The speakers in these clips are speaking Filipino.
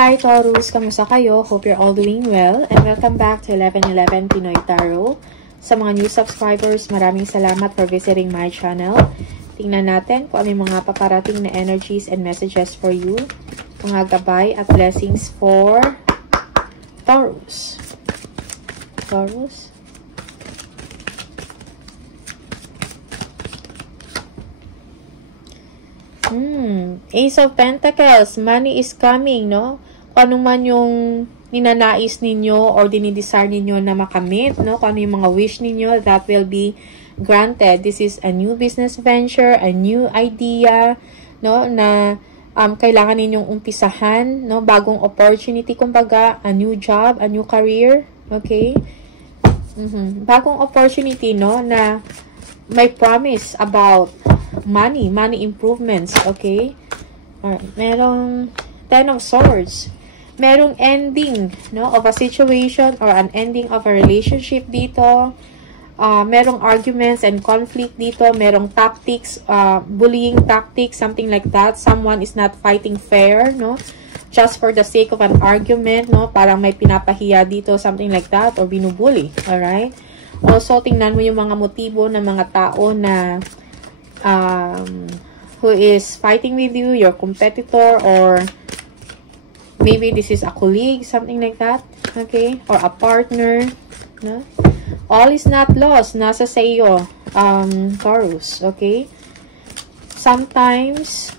Hi Taurus, kamusta kayo? Hope you're all doing well and welcome back to 1111 Pinoy Tarot. Sa mga new subscribers, maraming salamat for visiting my channel. Tingnan natin kung ano yung mga paparating na energies and messages for you. Mga gabay at blessings for Taurus. Taurus. Ace of Pentacles, money is coming, no? Kung ano man yung ninanais ninyo or dinidesire ninyo na makamit, no? Kung ano yung mga wish ninyo, that will be granted. This is a new business venture, a new idea, no? Na kailangan ninyong umpisahan, no? Bagong opportunity, kumbaga, a new job, a new career, okay? Bagong opportunity, no? Na may promise about money improvements, okay? Alright, merong 10 of Swords. Merong ending, no, of a situation or an ending of a relationship dito. Merong arguments and conflict dito. Merong tactics, bullying tactics, something like that. Someone is not fighting fair, no? Just for the sake of an argument, no? Parang may pinapahiya dito, something like that, or binubully, alright? Also, tingnan mo yung mga motibo ng mga tao na who is fighting with you, your competitor, or maybe this is a colleague, something like that, okay? Or a partner, no? All is not lost, nasa sa iyo, Taurus, okay? Sometimes,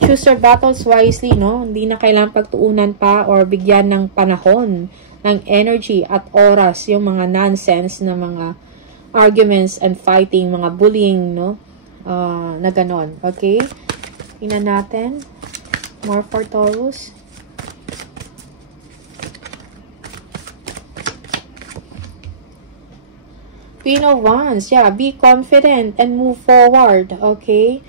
choose your battles wisely, no? Hindi na kailangan pagtuunan pa or bigyan ng panahon, ng energy at oras, yung mga nonsense na mga arguments and fighting, mga bullying, no? Na ganon. Okay? Tingnan natin. More for Taurus. Queen of Wands. Yeah, be confident and move forward. Okay?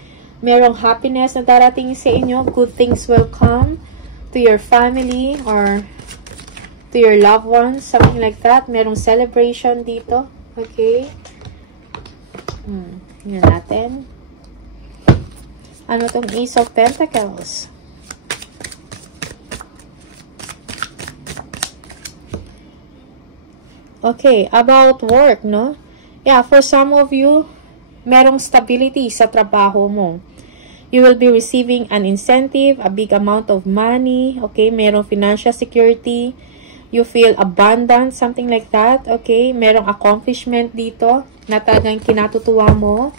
Merong happiness na darating sa inyo. Good things will come to your family or to your loved ones. Something like that. Merong celebration dito. Okay? Tingnan natin. Ano tong Ace of Pentacles? Okay, about work, no? Yeah, for some of you, merong stability sa trabaho mo. You will be receiving an incentive, a big amount of money, okay? Merong financial security. You feel abundant, something like that, okay? Merong accomplishment dito na talagang kinatutuwa mo.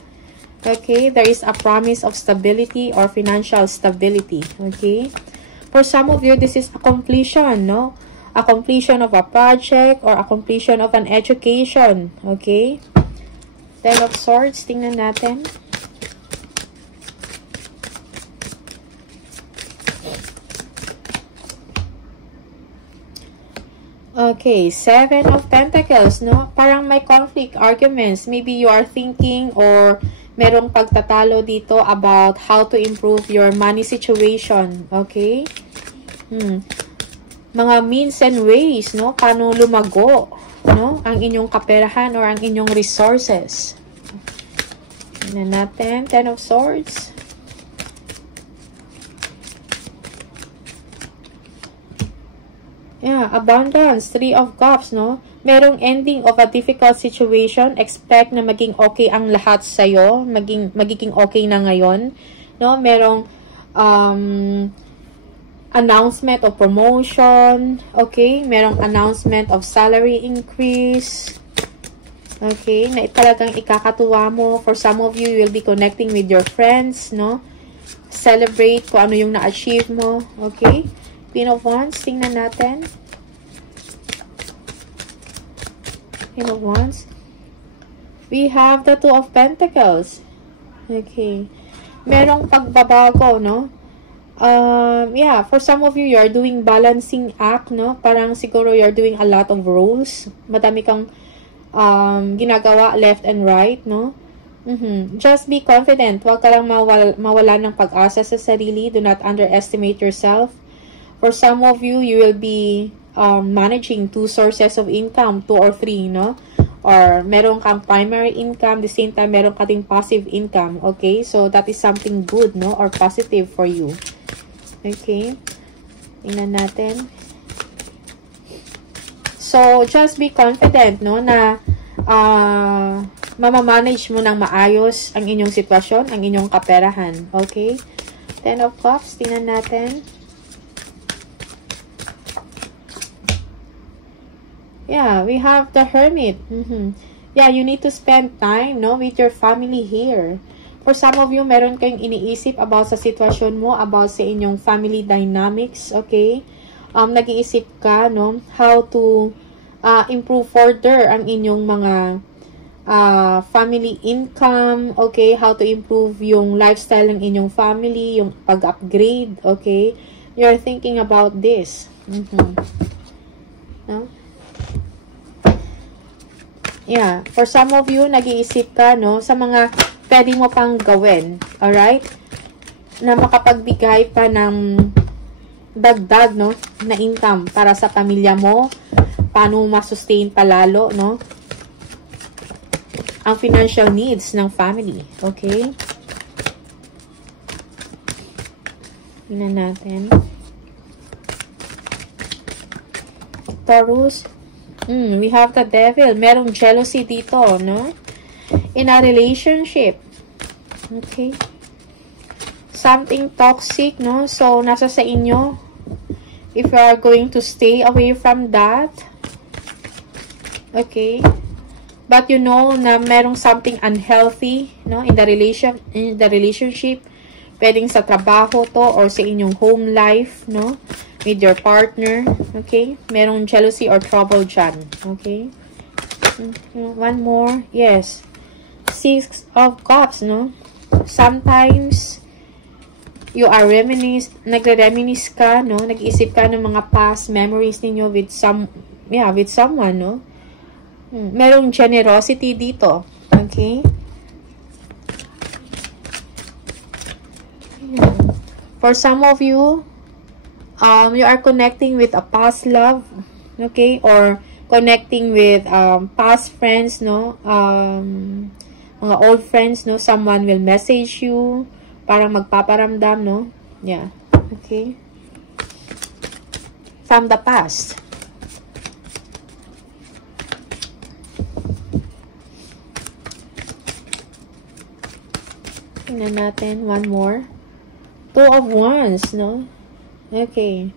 Okay, there is a promise of stability or financial stability. Okay, for some of you, this is a completion, no? A completion of a project or a completion of an education. Okay, 10 of Swords, tingnan natin. Okay, 7 of Pentacles, no? Parang may conflict, arguments. Maybe you are thinking or merong pagtatalo dito about how to improve your money situation. Okay? Mga means and ways, no? Paano lumago, no? Ang inyong kaperahan or ang inyong resources. Tingnan natin, 10 of Swords. Yeah, abundance, 3 of Cups, no? Merong ending of a difficult situation. Expect na maging okay ang lahat sa'yo. Magiging okay na ngayon, no? Merong announcement of promotion, okay? Merong announcement of salary increase, okay? Na talagang ikakatuwa mo. For some of you, you will be connecting with your friends, no? Celebrate kung ano yung na-achieve mo, okay? Queen of Wands, tingnan natin. Queen of Wands. We have the 2 of Pentacles. Okay. Merong pagbabago, no? Yeah, for some of you, you're doing balancing act, no? Parang siguro you're doing a lot of roles. Madami kang ginagawa left and right, no? Just be confident. Huwag ka lang mawala ng pag-asa sa sarili. Do not underestimate yourself. For some of you, you will be managing 2 sources of income, 2 or 3, no? Or meron kang primary income, the same time meron ka ding passive income, okay? So that is something good, no? Or positive for you. Okay? Tingnan natin. So, just be confident, no, na mamamanage mo ng maayos ang inyong sitwasyon, ang inyong kaperahan. Okay? Ten of Cups, tingnan natin. Yeah, we have the Hermit. Yeah, you need to spend time, no, with your family here. For some of you, meron kayong iniisip about sa sitwasyon mo, about sa inyong family dynamics, okay? Nag-iisip ka, no, how to improve further ang inyong mga family income, okay? How to improve yung lifestyle ng inyong family, yung pag-upgrade, okay? You're thinking about this. No? Yeah, for some of you, nag-iisip ka, no, sa mga pwede mo pang gawin, alright? Na makapagbigay pa ng dagdag, no, na income para sa pamilya mo, paano ma-sustain palalo, no, ang financial needs ng family, okay? Tingnan natin. Taurus. We have the Devil. Merong jealousy dito, no? In a relationship. Okay? Something toxic, no? So, nasa sa inyo. If you are going to stay away from that. Okay? But you know na merong something unhealthy, no? In the relationship. Pwedeng sa trabaho to or sa inyong home life, no? With your partner, okay? Merong jealousy or trouble dyan, okay? One more, yes. Six of Cups, no? Sometimes, you are nagre-reminisce ka, no? Nag-isip ka ng mga past memories ninyo with someone, no? Merong generosity dito, okay? For some of you, you are connecting with a past love, okay, or connecting with past friends, no, mga old friends, no, someone will message you, parang magpaparamdam, no, yeah, okay, from the past. Tingnan natin, one more. Two of Wands, no? Okay.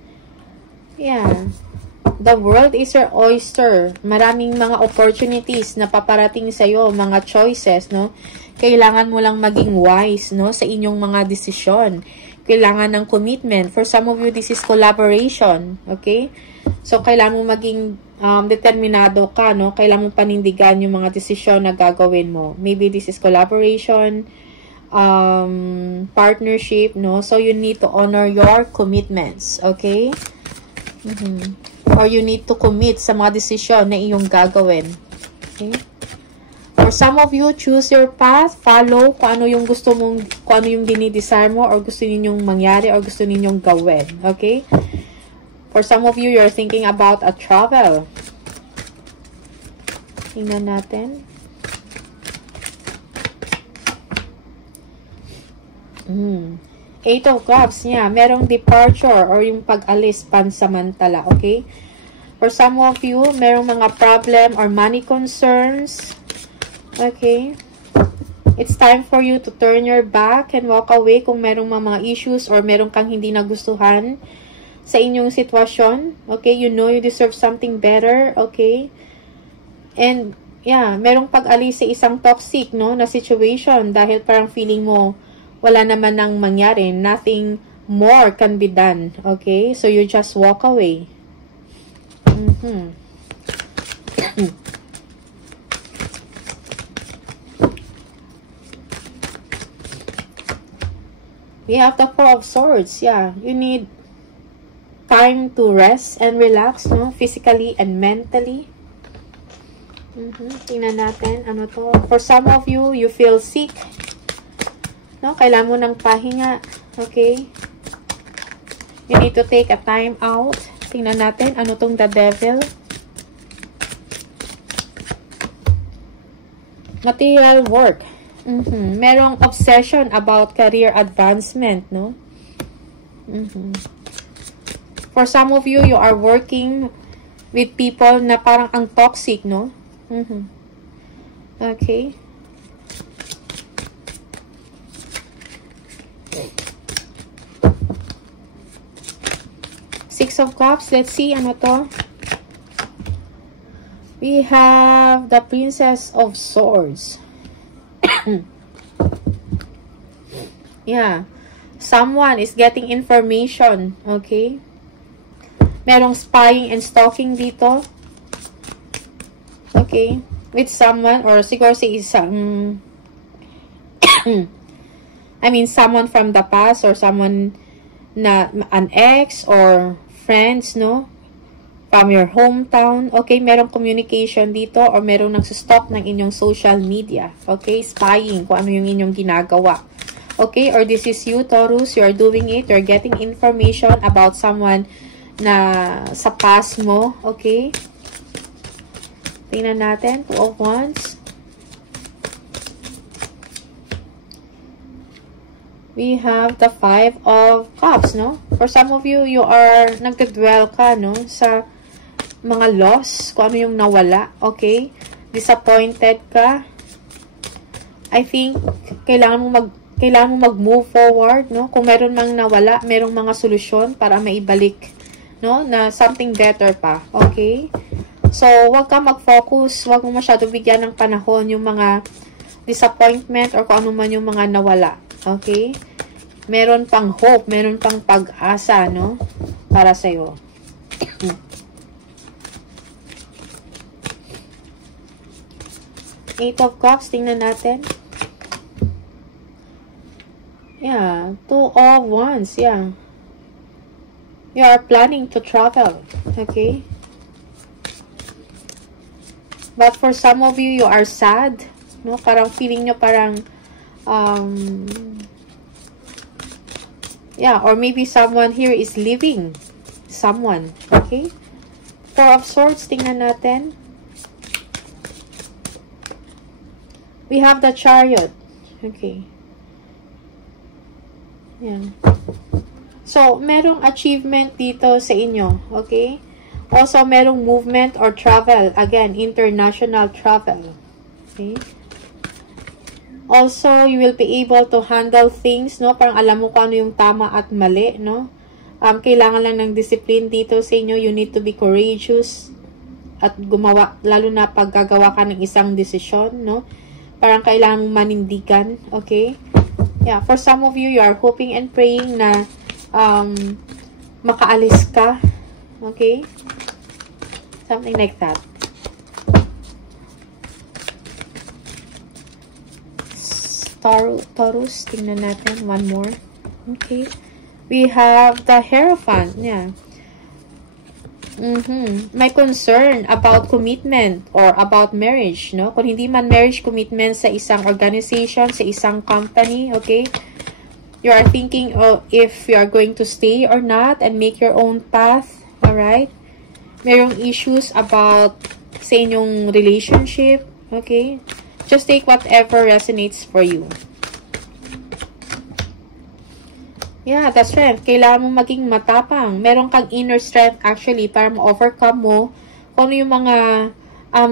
Yeah. The world is your oyster. Maraming mga opportunities na paparating sa'yo, mga choices, no? Kailangan mo lang maging wise, no? Sa inyong mga desisyon. Kailangan ng commitment. For some of you, this is collaboration. Okay? So, kailangan mo maging determinado ka, no? Kailangan mo panindigan yung mga desisyon na gagawin mo. Maybe this is collaboration, partnership, no? So, you need to honor your commitments, okay? Or you need to commit sa mga desisyon na iyong gagawin, okay? For some of you, choose your path, follow kung ano yung gusto mong, kung ano yung dinidesire mo or gusto ninyong mangyari or gusto ninyong gawin, okay? For some of you, you're thinking about a travel. Tingnan natin. Eight of Cups, yeah, merong departure or yung pag-alis pansamantala, okay? For some of you, merong mga problem or money concerns, okay? It's time for you to turn your back and walk away kung merong mga issues or merong kang hindi nagustuhan sa inyong sitwasyon, okay? You know you deserve something better, okay? And, yeah, merong pag-alis sa isang toxic, no, na situation dahil parang feeling mo wala naman nang mangyari. Nothing more can be done. Okay? So, you just walk away. We have the Four of Swords. Yeah. You need time to rest and relax, no? Physically and mentally. Tingnan natin. Ano to? For some of you, you feel sick. No, kailangan mo ng pahinga. Okay? You need to take a time out. Tingnan natin, ano tong the Devil. Material work. Merong obsession about career advancement, no? For some of you, you are working with people na parang ang toxic, no? Okay. Six of Cups. Let's see, ano to? We have the Princess of Swords. Yeah. Someone is getting information. Okay. Merong spying and stalking dito. Okay. With someone or siguro si isang I mean, someone from the past or someone na an ex or friends, no? From your hometown. Okay, merong communication dito or merong nagsustalk ng inyong social media. Okay, spying kung ano yung inyong ginagawa. Okay, or this is you, Taurus. You are doing it. You're getting information about someone na sa past mo. Okay. Tingnan natin. Two of Wands. We have the Five of Cups, no? For some of you, you are nagdadwell ka, no? Sa mga loss, kung ano yung nawala, okay? Disappointed ka. I think, kailangan mo mag-move forward, no? Kung meron mang nawala, merong mga solusyon para maibalik, no? Na something better pa, okay? So, wag ka mag-focus, wag mo masyado bigyan ng panahon yung mga disappointment or kung ano man yung mga nawala, okay? Meron pang hope, meron pang pag-asa, no? Para sa'yo. Eight of Cups, tingnan natin. Yeah, Two of Wands, yeah. You are planning to travel, okay? But for some of you, you are sad, no? Parang feeling nyo parang, yeah, or maybe someone here is leaving someone, okay? Four of Swords, tingnan natin. We have the Chariot, okay? Yan. So, merong achievement dito sa inyo, okay? Also, merong movement or travel. Again, international travel. Okay? Also, you will be able to handle things, no? Parang alam mo kung ano yung tama at mali, no? Kailangan lang ng discipline dito sa inyo. You need to be courageous at gumawa, lalo na pag gagawa ka ng isang desisyon, no? Parang kailangan mong manindigan, okay? Yeah, for some of you, you are hoping and praying na makaalis ka, okay? Something like that. Taurus, tingnan natin. One more. Okay. We have the Hierophant. Yeah. May concern about commitment or about marriage, no? Kung hindi man marriage commitment sa isang organization, sa isang company, okay? You are thinking if you are going to stay or not and make your own path, alright? Merong issues about sa inyong relationship, okay? Just take whatever resonates for you. Yeah, that's right. Kailangan mo maging matapang. Meron kang inner strength actually para ma-overcome mo kung ano yung mga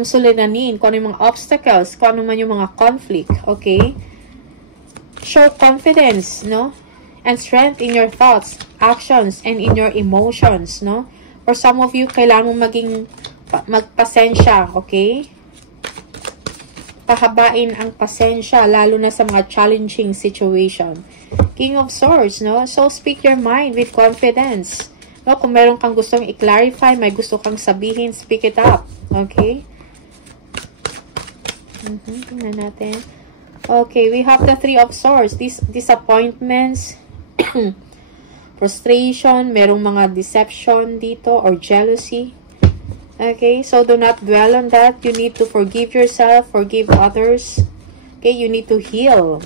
suliranin, kung ano yung mga obstacles, kung ano man yung mga conflict, okay? Show confidence, no? And strength in your thoughts, actions, and in your emotions, no? For some of you, kailangan mo magpasensya, okay? Pahabain ang pasensya, lalo na sa mga challenging situation. King of Swords, no? So, speak your mind with confidence. No? Kung meron kang gustong i-clarify, may gusto kang sabihin, speak it up. Okay? Tingnan natin. Okay, we have the Three of Swords. These disappointments, frustration, merong mga deception dito or jealousy. Okay, so do not dwell on that. You need to forgive yourself, forgive others. Okay, you need to heal.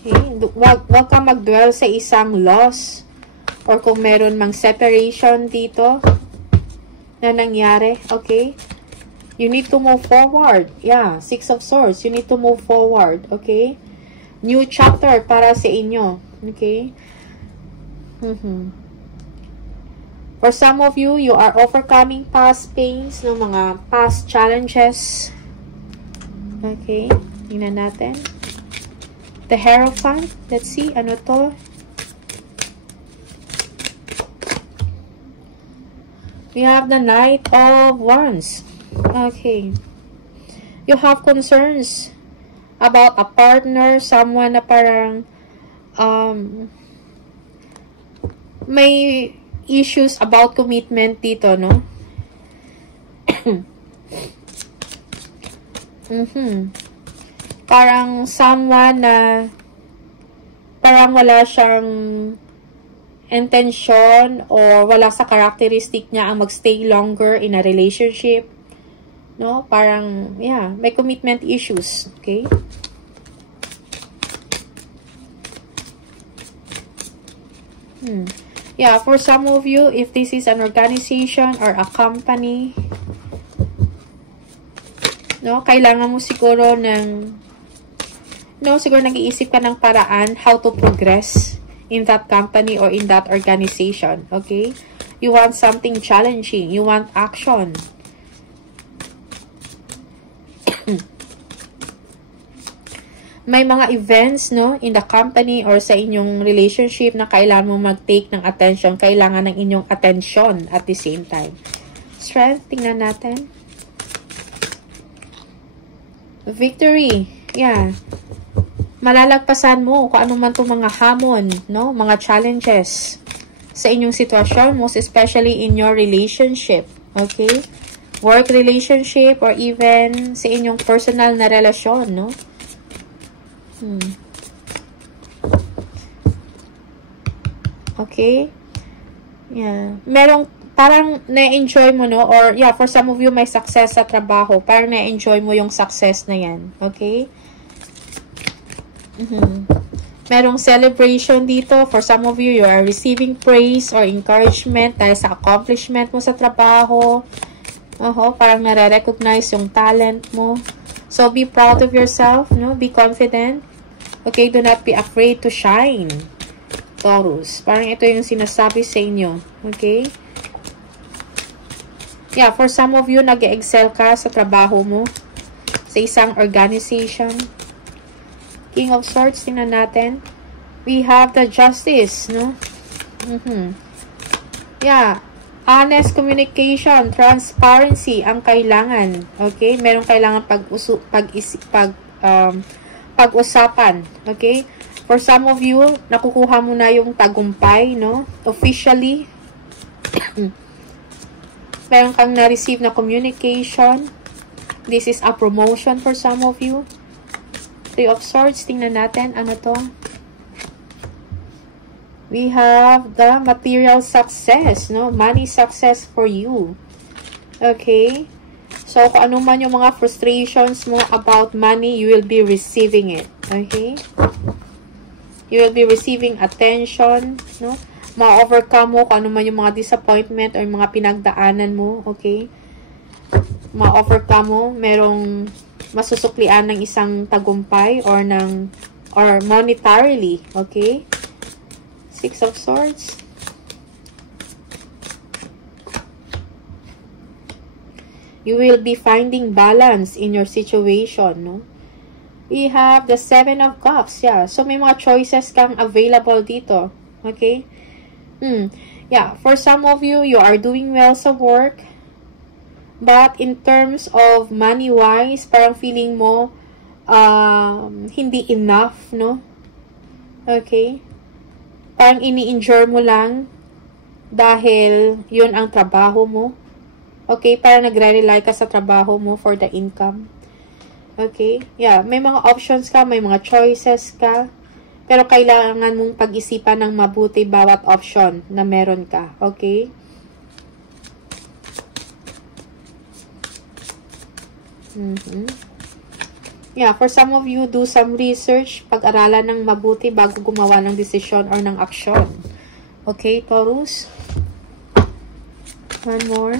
Okay, wag ka mag-dwell sa isang loss or kung meron mang separation dito na nangyari. Okay, you need to move forward. Yeah, Six of Swords. You need to move forward. Okay, new chapter para sa inyo. Okay. For some of you, you are overcoming past pains, no, mga past challenges. Okay, tingnan natin. The Hierophant. Let's see, ano to? We have the Knight of Wands. Okay. You have concerns about a partner, someone na parang may issues about commitment dito, no? Parang someone na parang wala siyang intention or wala sa characteristic niya ang magstay longer in a relationship. No? Parang, yeah, may commitment issues. Okay? Yeah, for some of you, if this is an organization or a company, no, kailangan mo siguro ng, no, siguro nag-iisip ka ng paraan how to progress in that company or in that organization. Okay? You want something challenging. You want action. May mga events, no, in the company or sa inyong relationship na kailangan mo mag-take ng attention. Kailangan ng inyong attention at the same time. Strength, tingnan natin. Victory. Yeah. Malalagpasan mo kung ano man itong mga hamon, no? Mga challenges sa inyong sitwasyon, most especially in your relationship. Okay? Work relationship or even sa inyong personal na relasyon, no? Okay? Yeah. Merong parang na-enjoy mo, no? Or, yeah, for some of you, may success sa trabaho. Parang na-enjoy mo yung success na yan. Okay? Merong celebration dito. For some of you, you are receiving praise or encouragement dahil sa accomplishment mo sa trabaho. Parang nare-recognize yung talent mo. So, be proud of yourself, no? Be confident. Okay, do not be afraid to shine. Taurus. Parang ito yung sinasabi sa inyo. Okay? Yeah, for some of you, nag-excel ka sa trabaho mo. Sa isang organization. King of Swords, tingnan natin. We have the Justice, no? Yeah. Honest communication, transparency ang kailangan. Okay? Merong kailangan pag-usapan. Okay? For some of you, nakukuha mo na yung tagumpay, no? Officially. Meron kang na-receive na communication. This is a promotion for some of you. Three of Swords, tingnan natin. Ano to? We have the material success, no? Money success for you. Okay? So, kung ano man yung mga frustrations mo about money, you will be receiving it. Okay? You will be receiving attention, no? Ma-overcome mo kung ano man yung mga disappointment or mga pinagdaanan mo. Okay? Ma-overcome mo. Merong masusuklian ng isang tagumpay or monetarily. Okay? Six of Swords. You will be finding balance in your situation, no? We have the Seven of Cups, yeah. So, may mga choices kang available dito. Okay? Yeah, for some of you, you are doing well sa work. But, in terms of money-wise, parang feeling mo hindi enough, no? Okay? Parang ini-endure mo lang dahil yun ang trabaho mo. Okay? Parang nagre-rely ka sa trabaho mo for the income. Okay? Yeah. May mga options ka, may mga choices ka. Pero kailangan mong pag-isipan ng mabuti bawat option na meron ka. Okay? Yeah, for some of you, do some research, pag-aralan ng mabuti bago gumawa ng desisyon or ng aksyon. Okay, Taurus? One more.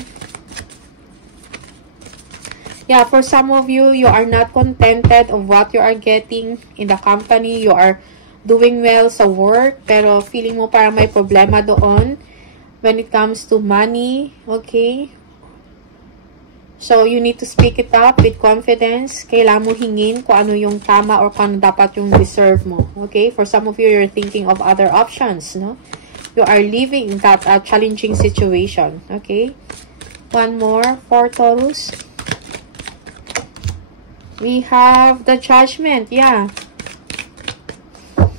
Yeah, for some of you, you are not contented of what you are getting in the company. You are doing well sa work, pero feeling mo parang may problema doon. when it comes to money, okay? So, you need to speak it up with confidence. Kailangan mo hingin kung ano yung tama or kung ano dapat yung deserve mo. Okay? For some of you, you're thinking of other options, no? You are living that challenging situation. Okay? One more for Taurus. We have the Judgment. Yeah.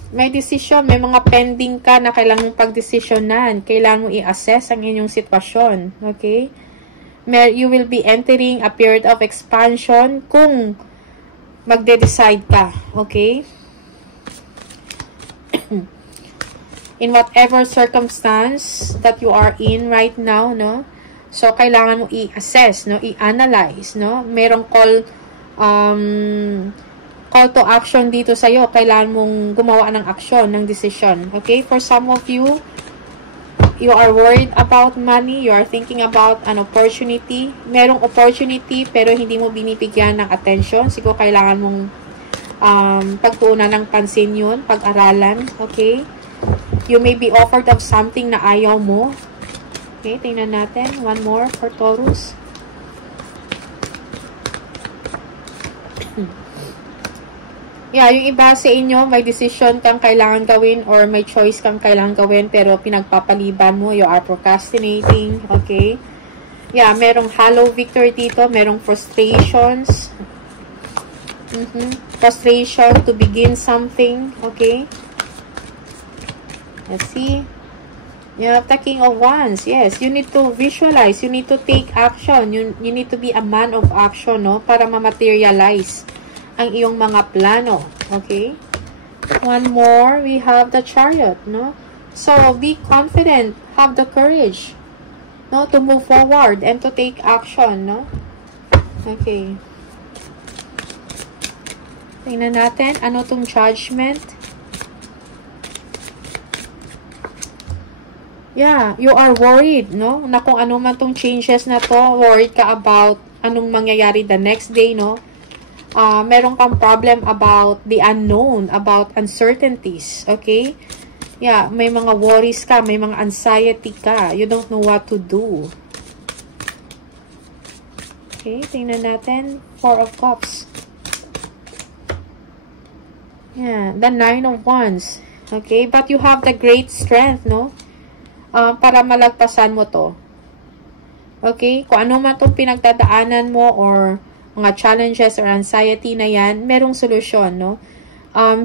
May decision. May mga pending ka na kailangan mong pagdesisyonan. Kailangan mo i-assess ang inyong sitwasyon. Okay? You will be entering a period of expansion kung magde-decide ka. Okay? In whatever circumstance that you are in right now, no? So, kailangan mo i-assess, no? I-analyze, no? Merong call to action dito sa'yo. Kailangan mong gumawa ng action, ng decision. Okay? For some of you, you are worried about money. You are thinking about an opportunity. Merong opportunity, pero hindi mo binibigyan ng attention. Siguro kailangan mong pagtuunan ng pansin yun, pag-aralan. Okay? You may be offered of something na ayaw mo. Okay, tingnan natin. One more for Taurus. Yeah, yung iba sa inyo, may decision kang kailangan gawin or may choice kang kailangan gawin pero pinagpapaliban mo, you are procrastinating, okay? Yeah, merong hollow victory dito, merong frustrations. Frustration to begin something, okay? Let's see. Yeah, the King of Wands, yes, you need to visualize, you need to take action, you need to be a man of action, no? Para ma-materialize ang iyong mga plano. Okay? One more, we have the Chariot, no? So, be confident, have the courage, no? To move forward and to take action, no? Okay. Tingnan natin, ano tong Judgment? Yeah, you are worried, no? Na kung ano man tong changes na to, worried ka about anong mangyayari the next day, no? Meron kang problem about the unknown, about uncertainties, okay? Yeah, may mga worries ka, may mga anxiety ka. You don't know what to do. Okay, tingnan natin. Four of Cups. Yeah, the Nine of Wands. Okay, but you have the great strength, no? Para malagpasan mo to. Okay, kung ano man itong pinagdadaanan mo or mga challenges or anxiety na yan, merong solusyon, no?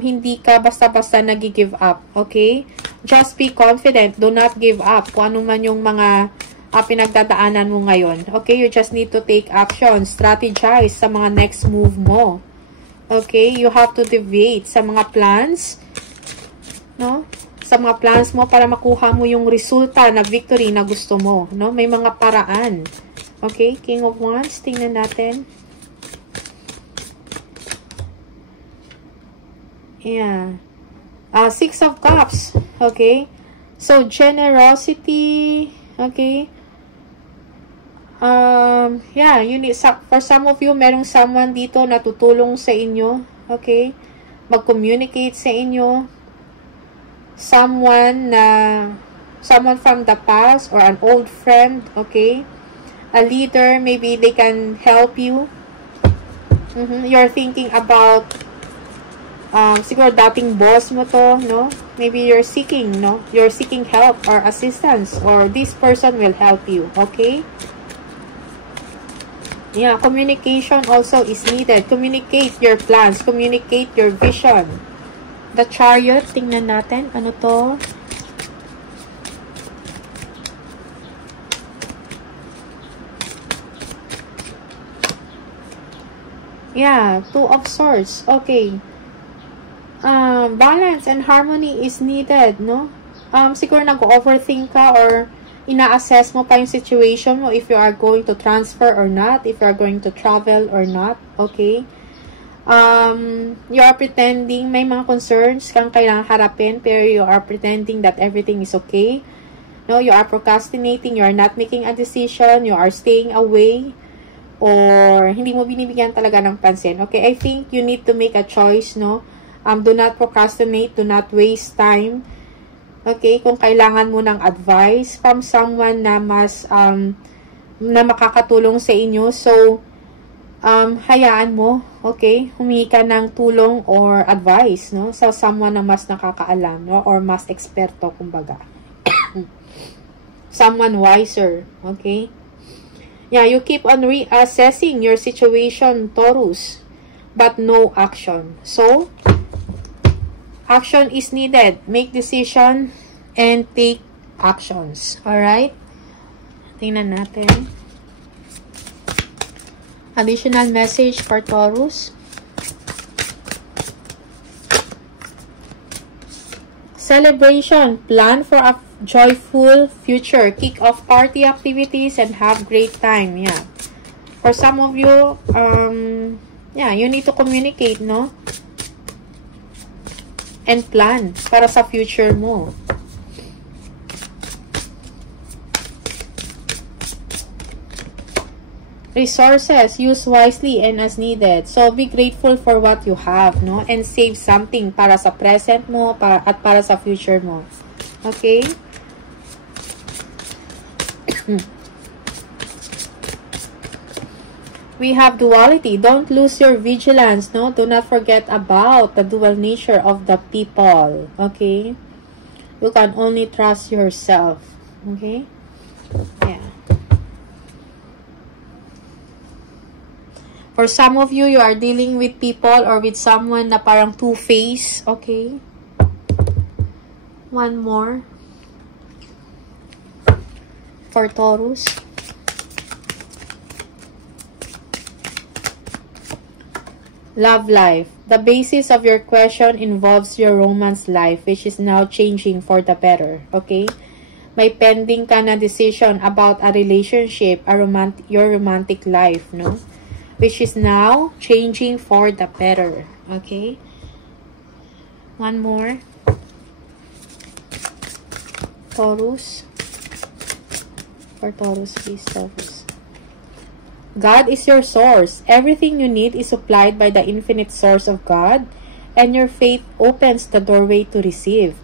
Hindi ka basta-basta nag-give up, okay? Just be confident. Do not give up. Kung ano man yung mga pinagdadaanan mo ngayon. Okay? You just need to take action. Strategize sa mga next move mo. Okay? You have to deviate sa mga plans, no? Sa mga plans mo para makuha mo yung resulta na victory na gusto mo, no? May mga paraan. Okay? King of Wands. Tingnan natin. Yeah. Six of Cups. Okay. So, generosity. Okay. Yeah, you need, for some of you, merong someone dito na tutulong sa inyo. Okay. Mag-communicate sa inyo. Someone from the past or an old friend. Okay. A leader, maybe they can help you. You're thinking about siguro dating boss mo to, no? Maybe you're seeking, no? You're seeking help or assistance or this person will help you, okay? Yeah, communication also is needed. Communicate your plans, communicate your vision. The Chariot, tingnan natin, ano to? Yeah, Two of Swords, okay. Balance and harmony is needed, no? Siguro nag-overthink ka or ina-assess mo pa yung situation mo if you are going to transfer or not, if you are going to travel or not, okay? You are pretending, may mga concerns kang kailangan harapin, pero you are pretending that everything is okay. No, you are procrastinating, you are not making a decision, you are staying away, or hindi mo binibigyan talaga ng pansin. Okay, I think you need to make a choice, no? Do not procrastinate, do not waste time. Okay? Kung kailangan mo ng advice from someone na mas, na makakatulong sa inyo. So, hayaan mo, okay? Humingi ka ng tulong or advice, no? Sa someone na mas nakakaalam, no? Or mas eksperto, kumbaga. Someone wiser, okay? Yeah, you keep on reassessing your situation, Taurus, but no action. So, action is needed. Make decision and take actions. Alright? Tingnan natin. Additional message for Taurus. Celebration. Plan for a joyful future. Kick off party activities and have great time. Yeah. For some of you, yeah, you need to communicate, no? And plan para sa future mo. Resources, use wisely and as needed. So, be grateful for what you have, no? And save something para sa present mo at para sa future mo. Okay? We have duality. Don't lose your vigilance, no? Do not forget about the dual nature of the people. Okay? You can only trust yourself. Okay? Yeah. For some of you, you are dealing with people or with someone na parang two-faced. Okay? One more. For Taurus. Love life. The basis of your question involves your romance life, which is now changing for the better. Okay? May pending ka na decision about a relationship, your romantic life, no? Which is now changing for the better. Okay? One more. Taurus. For Taurus, please, Taurus. God is your source. Everything you need is supplied by the infinite source of God, and your faith opens the doorway to receive.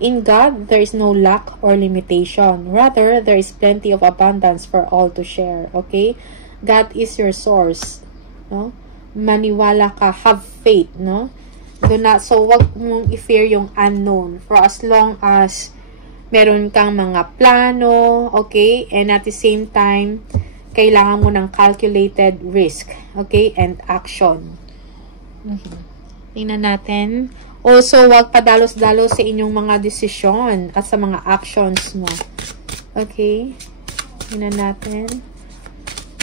In God, there is no lack or limitation. Rather, there is plenty of abundance for all to share. Okay? God is your source. No? Maniwala ka, have faith, no? So, wag mong i-fear yung unknown. For as long as meron kang mga plano, okay? And at the same time, kailangan mo ng calculated risk, okay? And action. Tingnan natin. Also, wag padalos-dalos sa inyong mga desisyon at sa mga actions mo. Okay? Tingnan natin.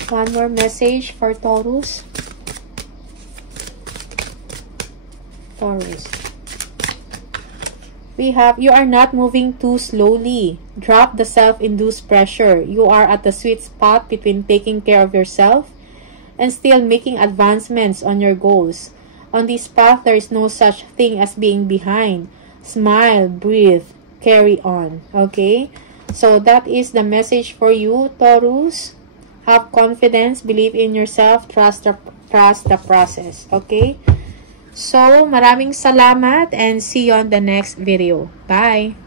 One more message for Taurus. Taurus. We have, you are not moving too slowly. Drop the self-induced pressure. You are at the sweet spot between taking care of yourself and still making advancements on your goals. On this path, there is no such thing as being behind. Smile, breathe, carry on. Okay? So, that is the message for you, Taurus. Have confidence, believe in yourself, trust the process. Okay? So, maraming salamat and see you on the next video. Bye!